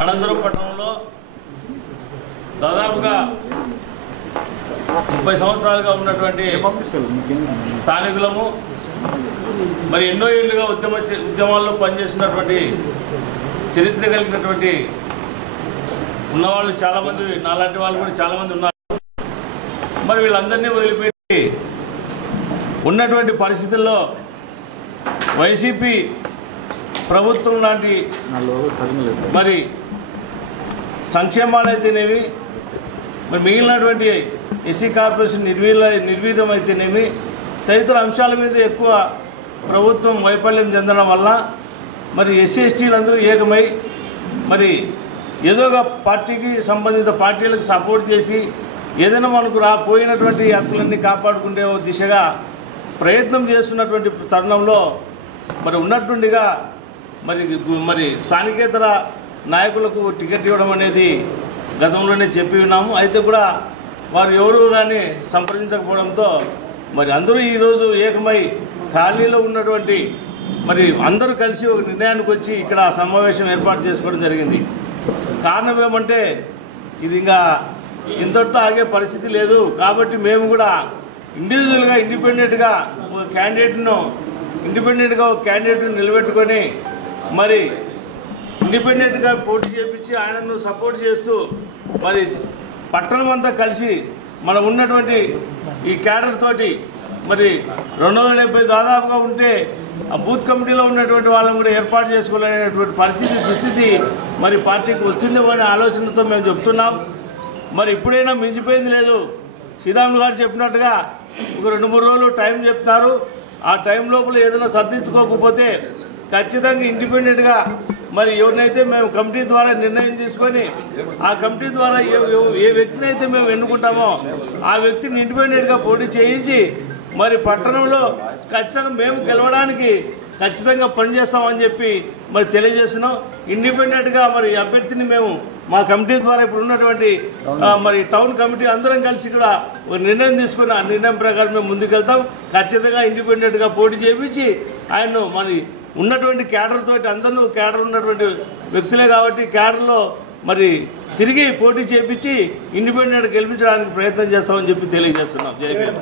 అనంతపురం పట్టణంలో దాదాపుగా 30 సంవత్సరాలుగా ఉన్నటువంటి స్థానికులము మరి ఎన్నో ఏళ్ళుగా ఉద్యమాల్లో పనిచేస్తున్నటువంటి చరిత్ర కలిగినటువంటి ఉన్నవాళ్ళు చాలామంది, నాలాంటి వాళ్ళు కూడా చాలామంది ఉన్నారు. మరి వీళ్ళందరినీ వదిలిపెట్టి ఉన్నటువంటి పరిస్థితుల్లో వైసీపీ ప్రభుత్వం లాంటి మరి సంక్షేమాలు అయితేనేమి, మరి మిగిలినటువంటి ఎస్సీ కార్పొరేషన్ నిర్వీర్యం అయితేనేమి, తదితర అంశాల మీద ఎక్కువ ప్రభుత్వం వైఫల్యం చెందడం వల్ల మరి ఎస్సీ ఎస్టీలందరూ ఏకమై మరి ఏదో ఒక పార్టీకి సంబంధిత పార్టీలకు సపోర్ట్ చేసి ఏదైనా మనకు పోయినటువంటి హక్కులన్నీ కాపాడుకునే దిశగా ప్రయత్నం చేస్తున్నటువంటి తరుణంలో మరి ఉన్నట్టుండిగా మరి స్థానికేతర నాయకులకు టికెట్ ఇవ్వడం అనేది గతంలోనే చెప్పి ఉన్నాము. అయితే కూడా వారు ఎవరు కానీ సంప్రదించకపోవడంతో మరి అందరూ ఈరోజు ఏకమై ఖాళీలో ఉన్నటువంటి మరి అందరూ కలిసి ఒక నిర్ణయానికి వచ్చి ఇక్కడ సమావేశం ఏర్పాటు చేసుకోవడం జరిగింది. కారణం ఏమంటే ఇది ఇంకా ఇంతటితో ఆగే పరిస్థితి లేదు. కాబట్టి మేము కూడా ఇండిపెండెంట్గా ఒక క్యాండిడేట్ను నిలబెట్టుకొని మరి ఇండిపెండెంట్గా పోటీ చేయించి ఆయనను సపోర్ట్ చేస్తూ మరి పట్టణం అంతా కలిసి మనం ఉన్నటువంటి ఈ క్యాడర్ తోటి మరి 270 దాదాపుగా ఉంటే ఆ బూత్ కమిటీలో ఉన్నటువంటి వాళ్ళని కూడా ఏర్పాటు చేసుకోలేనటువంటి దుస్థితి మరి పార్టీకి వస్తుందేమో అనే ఆలోచనతో మేము చెప్తున్నాం. మరి ఇప్పుడైనా మించిపోయింది లేదు. శ్రీరాములు గారు చెప్పినట్టుగా ఒక 2-3 రోజులు టైం చెప్తున్నారు. ఆ టైం లోపల ఏదైనా సర్దించుకోకపోతే ఖచ్చితంగా ఇండిపెండెంట్గా మరి ఎవరినైతే మేము కమిటీ ద్వారా నిర్ణయం తీసుకొని ఆ కమిటీ ద్వారా ఏ వ్యక్తిని అయితే మేము ఎన్నుకుంటామో ఆ వ్యక్తిని ఇండిపెండెంట్గా పోటీ చేయించి మరి పట్టణంలో ఖచ్చితంగా మేము గెలవడానికి ఖచ్చితంగా పనిచేస్తామని చెప్పి మరి తెలియజేస్తున్నాం. ఇండిపెండెంట్గా మరి అభ్యర్థిని మేము మా కమిటీ ద్వారా ఇప్పుడు ఉన్నటువంటి మరి టౌన్ కమిటీ అందరం కలిసి ఇక్కడ ఒక నిర్ణయం తీసుకుని ఆ నిర్ణయం ప్రకారం మేము ముందుకెళ్తాం. ఖచ్చితంగా ఇండిపెండెంట్గా పోటీ చేయించి ఆయన్ను మరి ఉన్నటువంటి క్యాడర్ తోటి అందరూ క్యాడర్ ఉన్నటువంటి వ్యక్తులే కాబట్టి క్యాడర్లో మరి తిరిగి పోటీ చేయించి ఇండిపెండెంట్ గెలిపించడానికి ప్రయత్నం చేస్తామని చెప్పి తెలియజేస్తున్నాం. జై భీమ్.